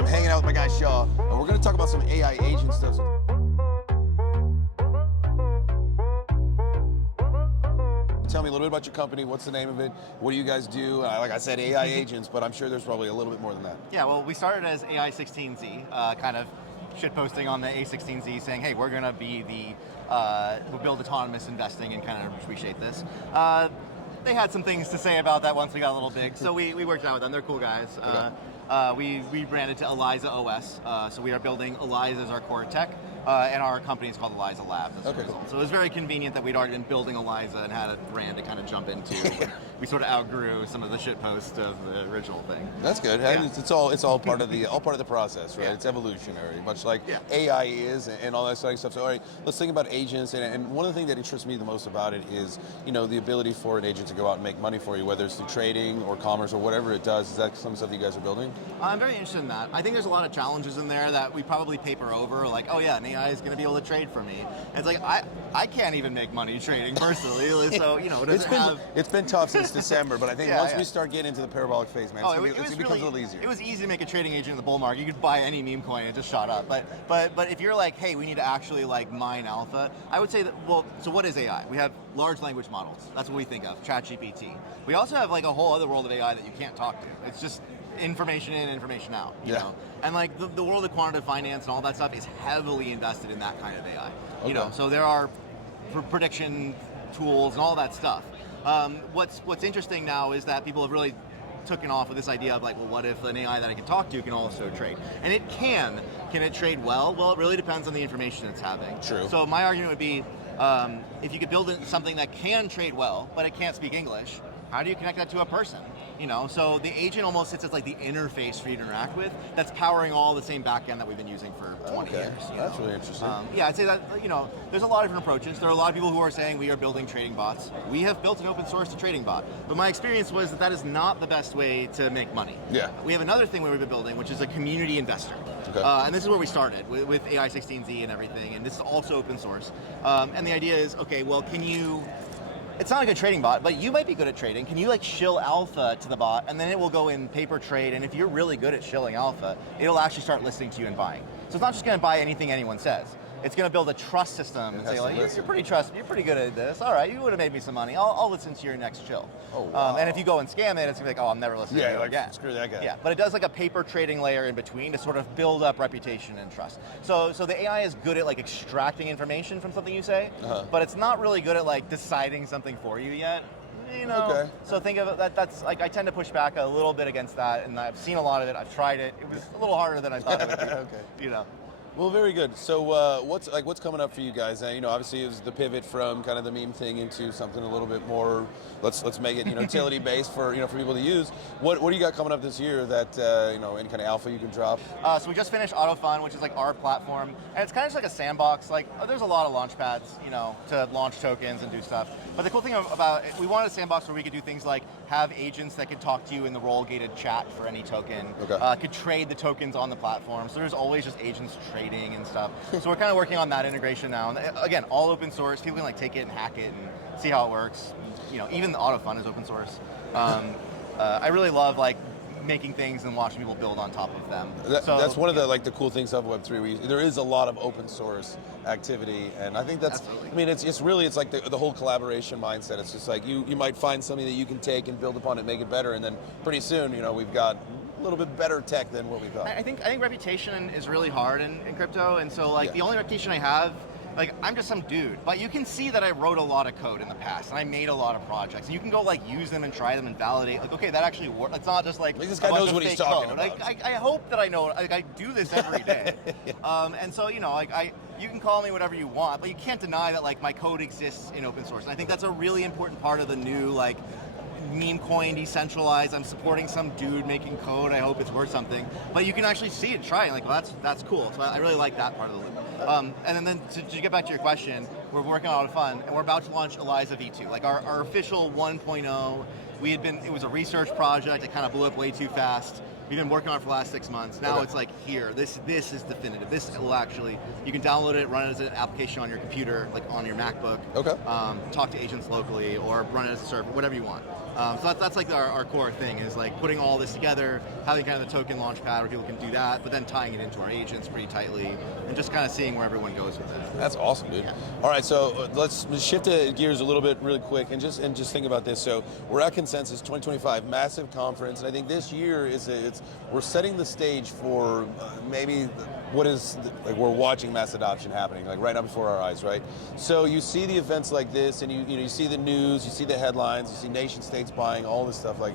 I'm hanging out with my guy Shaw, and we're going to talk about some AI agent stuff. Tell me a little bit about your company. What's the name of it? What do you guys do? Like I said, AI agents, but I'm sure there's probably a little bit more than that. Yeah, well, we started as AI16Z, kind of shitposting on the A16Z, saying, hey, we're going to be we'll build autonomous investing and kind of reshape this. They had some things to say about that once we got a little big, so we worked out with them. They're cool guys. We rebranded to ElizaOS, so we are building Eliza as our core tech, and our company is called Eliza Labs as a result. So it was very convenient that we'd already been building Eliza and had a brand to kind of jump into. We sort of outgrew some of the shitpost of the original thing. That's good. Yeah. It's all part of the process, right? Yeah. It's evolutionary, much like AI is and all that stuff. So all right, let's think about agents. And one of the things that interests me the most about it is, the ability for an agent to go out and make money for you, whether it's through trading or commerce or whatever it does. Is that some stuff you guys are building? I'm very interested in that. I think there's a lot of challenges in there that we probably paper over, like, oh yeah, an AI is going to be able to trade for me. And it's like, I can't even make money trading personally, so, it's been tough since December, but I think once we start getting into the parabolic phase, man, it becomes a little easier. It was easy to make a trading agent in the bull market. You could buy any meme coin and it just shot up. But if you're like, hey, we need to actually mine alpha, I would say that, so what is AI? We have large language models. That's what we think of, ChatGPT. We also have a whole other world of AI that you can't talk to. It's just information in, information out, you know? And the world of quantitative finance and all that stuff is heavily invested in that kind of AI, you know? So there are prediction tools and all that stuff. What's interesting now is that people have really taken off with this idea of well, what if an AI that I can talk to can also trade? And it can. Can it trade well? Well, it really depends on the information it's having. True. So my argument would be, if you could build something that can trade well, but it can't speak English, how do you connect that to a person? So the agent almost sits as the interface for you to interact with that's powering all the same backend that we've been using for 20 years. That's really interesting. I'd say that, there's a lot of different approaches. There are a lot of people who are saying we are building trading bots. We have built an open source trading bot, but my experience was that is not the best way to make money. Yeah. We have another thing we've been building, which is a community investor. Okay. And this is where we started with AI16Z and everything, and this is also open source. And the idea is, okay, well, it's not like a trading bot, but you might be good at trading. Can you shill alpha to the bot, and then it will go in paper trade, and if you're really good at shilling alpha, it'll actually start listening to you and buying. So it's not just going to buy anything anyone says. It's going to build a trust system and say, you're pretty good at this. All right, you would have made me some money. I'll listen to your next chill. Oh, wow. And if you go and scam it, it's going to be oh, I'm never listening to you again. Screw that guy. Yeah, but it does a paper trading layer in between to sort of build up reputation and trust. So the AI is good at extracting information from something you say, but it's not really good at deciding something for you yet. Okay. So think of it, that's I tend to push back a little bit against that, and I've seen a lot of it. I've tried it. It was a little harder than I thought it would be. Okay. Well, very good. So, what's coming up for you guys? Obviously, it was the pivot from kind of the meme thing into something a little bit more. Let's make it utility based for for people to use. What do you got coming up this year that any kind of alpha you can drop? So we just finished AutoFund, which is our platform, and it's kind of just a sandbox. There's a lot of launch pads, to launch tokens and do stuff. But the cool thing about it, we wanted a sandbox where we could do things like have agents that could talk to you in the role-gated chat for any token. Okay. Could trade the tokens on the platform. So there's always just agents trading and stuff. So we're kind of working on that integration now. And again, all open source. People can take it and hack it and see how it works. Even the AutoFund is open source. I really love making things and watching people build on top of them. That's one of the cool things of Web3. There is a lot of open source activity, and I think that's. Absolutely. I mean, it's the whole collaboration mindset. It's just you might find something that you can take and build upon it, make it better, and then pretty soon, we've got a little bit better tech than what we thought. I think reputation is really hard in crypto, and so the only reputation I have. I'm just some dude, but you can see that I wrote a lot of code in the past, and I made a lot of projects, and you can go use them and try them and validate. Okay, that actually works. It's not just this guy knows what he's talking about. I hope that I know. I do this every day, and so you can call me whatever you want, but you can't deny that my code exists in open source, and I think that's a really important part of the new meme coin decentralized. I'm supporting some dude making code. I hope it's worth something, but you can actually see it, try it. Well, that's cool. So I really like that part of the loop. And then to get back to your question, we're working on AutoFund, and we're about to launch Eliza V2, our official 1.0. It was a research project. It kind of blew up way too fast. We've been working on it for the last 6 months. Now it's here. This is definitive. This will actually, you can download it, run it as an application on your computer, on your MacBook. Okay. Talk to agents locally, or run it as a server, whatever you want. So that's like our core thing is like putting all this together, having kind of the token launchpad where people can do that, but then tying it into our agents pretty tightly, and just kind of seeing where everyone goes with it. That's awesome, dude. Yeah. All right, so let's shift the gears a little bit really quick and just think about this. So we're at Consensus 2025, massive conference, and I think this year we're setting the stage for maybe what is like we're watching mass adoption happening like right now before our eyes, right? So you see the events like this, and you see the news, you see the headlines, you see nation states buying all this stuff. Like,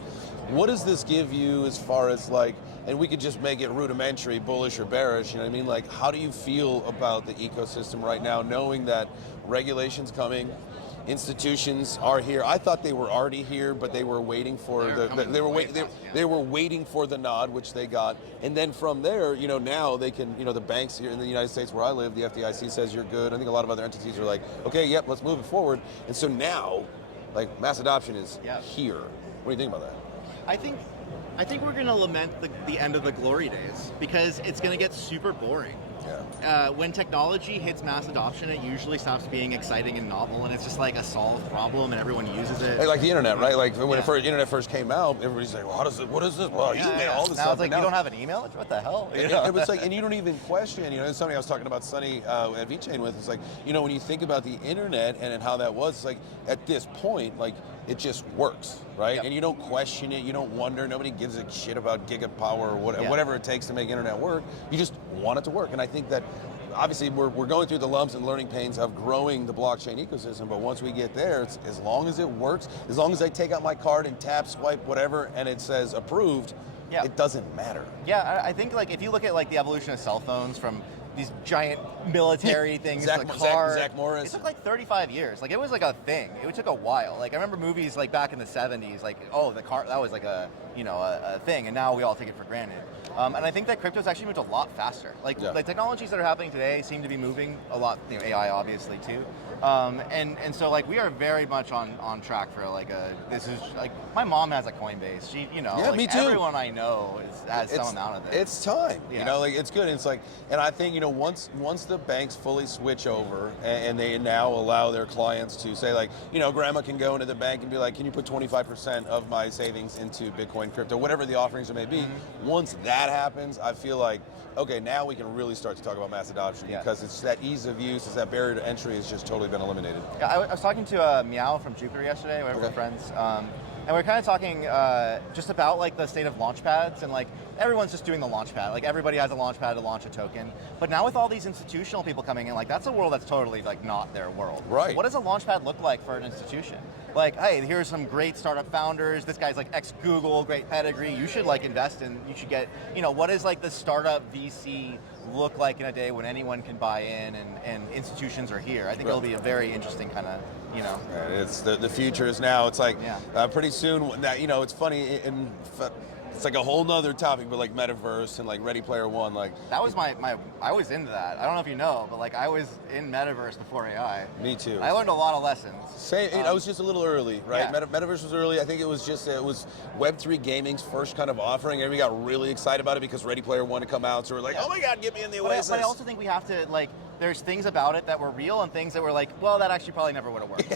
what does this give you as far as like, and we could just make it rudimentary, bullish or bearish, you know what I mean? Like, how do you feel about the ecosystem right now, knowing that regulation's coming, institutions are here? I thought they were already here, but they were waiting for they were waiting for the nod, which they got, and then from there, now they can, the banks here in the United States where I live, the FDIC says you're good. I think a lot of other entities are like, okay, yep, let's move it forward, and so now, like, mass adoption is here. What do you think about that? I think we're going to lament the end of the glory days because it's going to get super boring. Yeah. When technology hits mass adoption, it usually stops being exciting and novel, and it's just like a solved problem, and everyone uses it. Like the internet, right? Like when the internet first came out, everybody's like, well, what is this? Well, email, all this now stuff. It's like, you don't have an email? What the hell? It was like, and you don't even question, it's something I was talking about Sunny at VChain with. It's like, when you think about the internet and how that was, it's like, at this point, like, it just works, right? Yep. And you don't question it, you don't wonder, nobody gives a shit about gigapower or whatever it takes to make internet work. You just want it to work. And I think that obviously we're going through the lumps and learning pains of growing the blockchain ecosystem, but once we get there, it's, as long as it works, as long as I take out my card and tap, swipe, whatever, and it says approved, it doesn't matter. Yeah, I think like if you look at like the evolution of cell phones from these giant military things, Zach Morris. It took like 35 years. Like, it was like a thing. It took a while. Like, I remember movies like back in the 70s, like, oh, the car, that was like a thing, and now we all take it for granted. And I think that crypto's actually moved a lot faster. Like, the technologies that are happening today seem to be moving a lot, AI obviously too. And so like we are very much on track for like this is like, my mom has a Coinbase. She, like, me too. Everyone I know has some amount of it. It's time, like it's good. And it's like, and I think, once the banks fully switch over and they now allow their clients to say like, grandma can go into the bank and be like, can you put 25% of my savings into Bitcoin, crypto, whatever the offerings may be. Mm-hmm. Once that happens, I feel like, okay, now we can really start to talk about mass adoption because it's that ease of use, it's that barrier to entry has just totally been eliminated. Yeah, I was talking to Meow from Jupiter yesterday, we're friends, and we're kind of talking just about like the state of launchpads, and like everyone's just doing the launchpad. Like, everybody has a launchpad to launch a token. But now with all these institutional people coming in, like, that's a world that's totally like not their world. Right. What does a launchpad look like for an institution? Like, hey, here's some great startup founders. This guy's like ex-Google, great pedigree. You should like invest in, you should get, what is like the startup VC look like in a day when anyone can buy in and institutions are here? I think it'll be a very interesting kind of, It's the future is now. It's like pretty soon, that, it's funny, it's like a whole nother topic, but like Metaverse and like Ready Player One, like that was I was into that. I don't know if you know, but like I was in Metaverse before AI. Me too. I learned a lot of lessons. I was just a little early, right? Yeah. Metaverse was early. I think it was Web3 gaming's first kind of offering. Everybody got really excited about it because Ready Player One had come out, so we're like, oh my God, get me in the Oasis. But I also think we have to like, there's things about it that were real and things that were like, well, that actually probably never would have worked.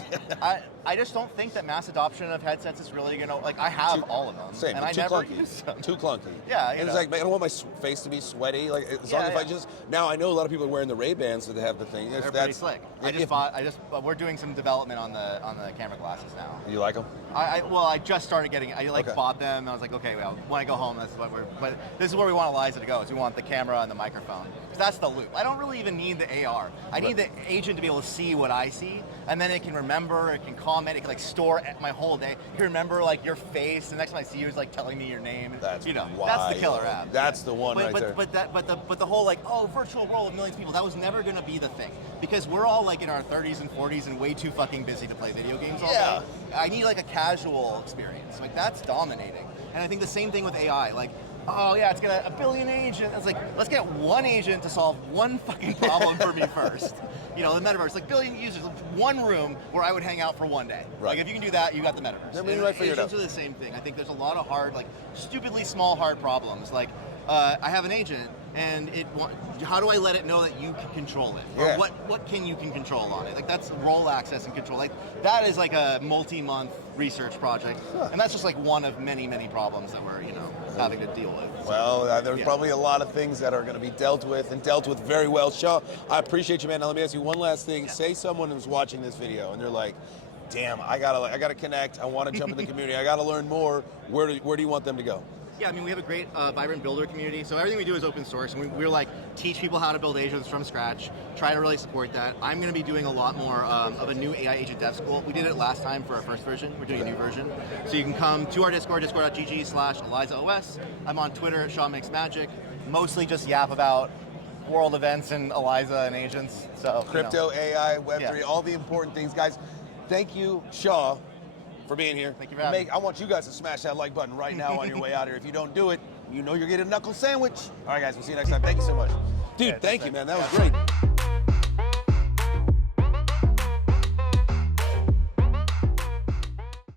I just don't think that mass adoption of headsets is really gonna, like, I have all of them. Same, and I never use them. Too clunky. Yeah, and it's like, I don't want my face to be sweaty. Like, as long as I just, now I know a lot of people are wearing the Ray-Bans that have the thing. They're pretty slick. We're doing some development on the camera glasses now. You like them? I just started getting, bought them, and I was like, okay, well, when I go home, but this is where we want Eliza to go, is we want the camera and the microphone. Because that's the loop. I don't really even need the AR. I need the agent to be able to see what I see, and then it can remember, it can comment, it can like store my whole day. It can remember like your face. The next time I see you is like telling me your name. That's that's the killer app. That's the one right there. But the whole like, virtual world with millions of people, that was never gonna be the thing, because we're all like in our 30s and 40s and way too fucking busy to play video games all day. I need like a casual experience. Like, that's dominating. And I think the same thing with AI. Like, oh yeah, it's got a billion agents. It's like, let's get one agent to solve one fucking problem for me first. The Metaverse, like billion users, one room where I would hang out for one day. Right. Like, if you can do that, you got the Metaverse. Agents are the same thing. I think there's a lot of hard, like stupidly small hard problems. Like, I have an agent, and how do I let it know that you can control it? Or Yeah. what you can control on it? Like that's role access and control. Like that is like a multi-month research project, and that's just like one of many, many problems that we're having to deal with. Well, there's probably a lot of things that are going to be dealt with and dealt with very well. Shaw, I appreciate you, man. Now let me ask you one last thing. Say someone who's watching this video and they're like, damn, I gotta connect. I want to jump in the community. I gotta learn more. Where do you want them to go? Yeah, I mean, we have a great, vibrant builder community. So everything we do is open source, and we're like teach people how to build agents from scratch. Try to really support that. I'm going to be doing a lot more of a new AI agent dev school. We did it last time for our first version. We're doing a new version. So you can come to our Discord, discord.gg/ElizaOS. I'm on Twitter at ShawMakesMagic. Mostly just yap about world events and Eliza and agents. So Crypto, AI, Web3, all the important things, guys. Thank you, Shaw, for being here. Thank you for having me. I want you guys to smash that like button right now on your way out here. If you don't do it, you know you're getting a knuckle sandwich. All right, guys, we'll see you next time. Thank you so much. Dude, thank you, man. That was great.